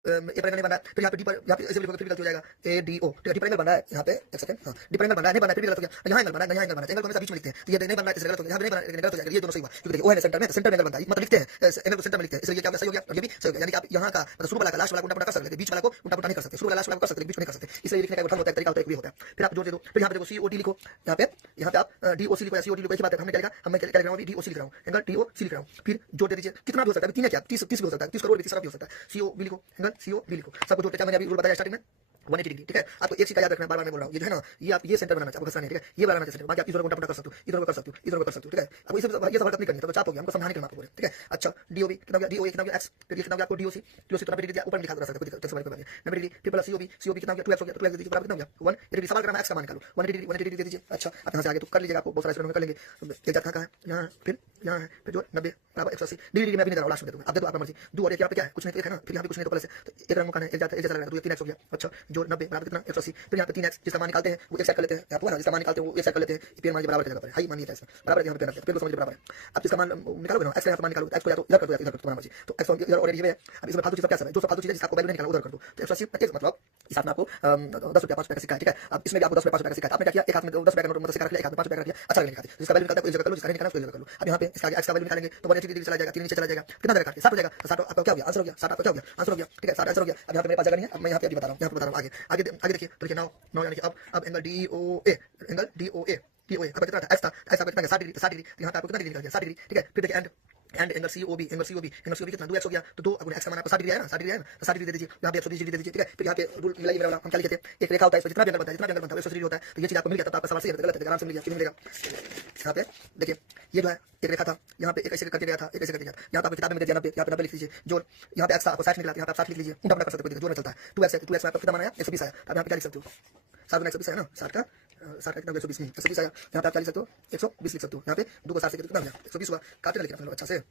ए पर एंगल नहीं बन रहा है, फिर यहाँ पे डी पर, यहाँ पे ऐसे लिखोगे फिर भी गलती हो जाएगा, ए डी ओ, ठीक है, डी पर एंगल बन रहा है यहाँ पे, एक सेकंड, हाँ डी पर एंगल बन रहा है, नहीं बन रहा है फिर भी गलत हो गया, यहाँ एंगल बन रहा है, यहाँ एंगल बन रहा है, एंगल को हमेशा बीच में लिखते हैं, तो ये नहीं बन रहा है इसलिए गलत हो गया, यहाँ पे नहीं बन रहा है गलत हो जाएगा, ये दोनों सही हुआ, क्योंकि देखिए ओ है सेंटर में, सेंटर में एंगल बनता है, मतलब लिखते हैं एंगल को सेंटर में लिखते हैं, इसलिए क्या सही हो गया, और ये भी सही हो गया, यानी कि आप यहाँ का मतलब शुरू वाला का लास्ट वाला को उल्टा-पुल्टा कर सकते हैं, बीच वाला को उल्टा-पुल्टा नहीं कर सकते, शुरू वाला लास्ट वाला को कर सकते हैं, बीच में नहीं कर सकते, इसलिए लिखने का एक होता है, तरीका होता है, एक भी होता है, फिर आप जोड़ दे दो, फिर यहाँ पे देखो सीओडी लिखो, यहाँ पे आप डीओसी लिखो या सीओडी लिखो, एक ही बात है, हमने क्या लिखा, हमने क्या लिख रहा हूँ, डीओसी लिख रहा हूँ, एंगल डीओसी लिख रहा हूँ, फिर जोड़ दे दीजिए, कितना भी हो सकता है, तीन है क्या, 30 भी हो सकता है, 30 करोड़ भी 30 भी हो सकता है, सीओ भी लिखो, एंगल सीओ भी लिखो, सबको जोड़ के मैंने अभी रूल बताया स्टार्टिंग में 180 डिग्री, ठीक है, आपको एक चीज का याद रखना है, बार-बार मैं बोल रहा हूँ, ये जो है ना, ये आप ये सेंटर बनाना चाहिए, आपको घसना नहीं, ठीक है, ये बनाना चाहिए सेंटर, बाकी आप इधर उल्टा-पुल्टा कर सकते हो, इधर को कर सकते हो, इधर को कर सकते हो, ठीक है, अब ये सब हरकत नहीं करनी है, तो चाप हो गया, हमको समझाने के लिए आपको बोले, ठीक है, अच्छा डीओबी कितना हो गया, डीओए कितना हो गया एक्स, फिर ये कितना हो गया आपको डीओसी, डीओसी तो 90 डिग्री दिया, ऊपर लिखा दो सकते हो, कोई दिक्कत नहीं, 90 डिग्री, फिर प्लस सीओबी, सीओबी कितना हो गया 2x हो गया, 2x दीजिए बराबर कितना हो गया 180 डिग्री, सवाल करना है एक्स का मान निकालो, 180 डिग्री दे दीजिए, अच्छा आप यहाँ से आगे तो कर लीजिएगा, आपको बहुत सारे स्टूडेंट कर लेंगे, एक जात कहाँ है, यहाँ फिर यहाँ है, फिर जो 90 बराबर 180 डिग्री मैं भी नहीं कर रहा हूँ, लास्ट में दे दूंगा, अब दे दो आपका मर्जी, दो और एक यहाँ पे क्या है, कुछ नहीं तो एक है ना, फिर यहाँ पे कुछ नहीं तो प्लस है, तो एक रंग का है, एक जाता है, एक जैसा लग रहा है, तो ये 3x हो गया, अच्छा जो 90 बराबर कितना 180, फिर यहाँ पे 3x जिसका मान निकालते हैं वो एक साइड कर लेते हैं, आप ना जिसका मान निकालते हैं वो एक साइड कर लेते हैं, फिर मान बराबर जगह पर हाई मानिए इसमें बराबर यहाँ पे रखते हैं, फिर समझ बराबर है, अब इसका मान निकालोगे ना, x का यहाँ मान निकालो, x को या तो इधर कर दो या इधर कर दो, तुम्हारा मर्जी, तो x इधर ऑलरेडी है, अब इसमें फालतू चीज क्या सब है, जो सब फालतू चीज है जिसका आपको वैल्यू नहीं निकाला उधर कर दो, तो 180 एक मतलब इस हाथ में आपको 10 रुपया 5 रुपया का सिक्का है, ठीक है, अब इसमें भी आपको 10 रुपया 5 रुपया का सिक्का है, आपने क्या किया, एक हाथ में 10 रुपया का नोट मतलब सिक्का रख लिया, एक हाथ में 5 रुपया रख लिया, अच्छा नहीं निकालते, जिसका वैल्यू निकालता है उस जगह कर लो, जिसका नहीं निकालना उस जगह कर लो, अब यहाँ पे इसका x का वैल्यू निकालेंगे तो 180 डिग्री चला जाएगा, 3 नीचे चला जाएगा, कितना जाएगा 60 हो जाएगा, तो 60 आपका क्या हो गया आंसर हो गया, 60 आपका क्या हो गया आंसर हो गया, ठीक है 60 आंसर हो गया, अब यहाँ पे मेरे पास जगह नहीं है, अब मैं यहाँ पे अभी बता रहा हूँ, यहाँ पे बता रहा हूँ, आगे आगे आगे देखिए, तो देखिए नाउ यानी कि अब angle DOA, angle DOA DOA अब कितना था, एक्स आपका कितना 60 डिग्री, 60 डिग्री, यहाँ पे आपको कितना डिग्री निकल गया 60 डिग्री, ठीक है, फिर देखिए and angle COB, angle COB कितना 2x हो गया, तो 2 गुना x का मान आपको 60 डिग्री है ना, 60 डिग्री है ना, तो 60 डिग्री दे दीजिए, यहाँ पे 120 डिग्री दे दीजिए, ठीक है, फिर यहाँ पे रूल मिलाइए मेरा वाला, हम क्या लिखते हैं, एक रेखा होता है, इसमें जितना भी एंगल बनता है, जितना भी एंगल बनता है 180 डिग्री होता है, तो ये चीज आपको मिल गया, तब आपका सवाल सही है, गलत है आराम से मिल गया, क्यों मिलेगा, यहाँ पे देखिए ये जो है एक रेखा था, यहाँ पे एक ऐसे करके गया था, एक ऐसे करके गया था, यहाँ पे किताब में दे दिया 90, यहाँ पे 90 लिख लीजिए, जोड़ यहाँ पे x था आपको 60 निकला, यहाँ पे आप 60 लिख लीजिए, उल्टा कर सकते हो, जोड़ में चलता है, 2x में आपको कितना आया 120 आया, अब यहाँ पे क्या लिख सकते हो 7 गुना 120 है ना, 60 का 60 का कितना 120 नहीं 120 आया, यहाँ पे आप क्या लिख सकते हो 120 लिख सकते हो, यहाँ पे 2 को 60 से कितना हो गया 120 हुआ, काटने लगे अपने लोग अच्छा से,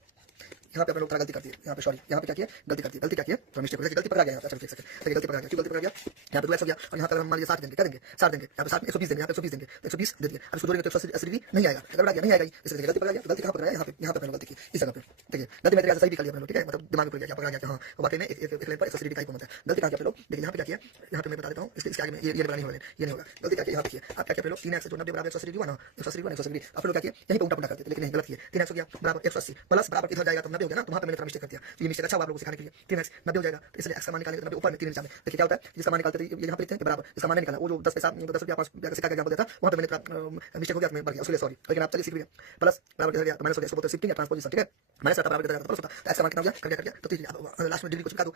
यहाँ पे अपने लोग थोड़ा गलती करती है, यहाँ पे सॉरी, यहाँ पे क्या किया गलती क्या किया तो मिस्टेक हो गया, गलती पकड़ा गया, अच्छा देख सकते हैं गलती पकड़ा गया, क्यों गलती पकड़ा गया, यहाँ पे 2x हो गया, और यहाँ पे हम मान लीजिए 60 देंगे, क्या देंगे 60 देंगे, यहाँ पे 60 120 देंगे, यहाँ पे 120 देंगे, 120 दे दिए, अब इसको जोड़ेंगे तो 180 डिग्री नहीं आएगा, गड़बड़ा गया नहीं आएगा, इसलिए गलती पकड़ा गया, गलती कहाँ पकड़ा गया, यहाँ पे गलती की इस जगह पे, देखिए गलती मेरे से सही भी कर लिया मैंने, ठीक है, मतलब दिमाग में पड़ गया, पकड़ा गया, हाँ वाकई में एक लाइन पर 180 डिग्री टाइप होता है, गलती कहाँ किया लोग, देखिए यहाँ पे क्या किया, यहाँ पे मैं बता देता हूँ, इसके आगे में ये नहीं होगा, ये नहीं होगा, गलती क्या किया, यहाँ पे किया, आप क्या किया लोग 3x जो 90 बराबर 180 डिग्री हुआ ना, 180 डिग्री आप लोग क्या किया, यहीं पे उल्टा पुल्टा करते थे, लेकिन नहीं गलत किया, 3x हो गया बराबर 180 प्लस बराबर इधर जाएगा तो 90 हो गया ना, तो वहाँ पे मैंने थोड़ा मिस्टेक कर दिया, ये मिस्टेक अच्छा हुआ आप लोगों को सिखाने के लिए, 3x 90 हो जाएगा, तो इसलिए x का मान निकालेंगे 90 ऊपर में 3 नीचे में, देखिए क्या होता है, जिसका मान निकालते थे यहाँ पे लिखते हैं बराबर, इसका मान नहीं निकाला, वो जो 10 पैसा 10 रुपया 5 रुपया का सिक्का का एग्जांपल देता वहाँ पे मैंने थोड़ा मिस्टेक हो गया, मैं बढ़ गया उसके लिए सॉरी, लेकिन आप चलिए सीख गया, प्लस बराबर किधर गया तो माइनस हो गया, इसको बोलते हैं शिफ्टिंग या ट्रांसपोजिशन, ठीक है, माइनस बराबर किधर जाता है, तो x का मान कितना हो गया कर गया, तो लास्ट में डिग्री को चिपका दो।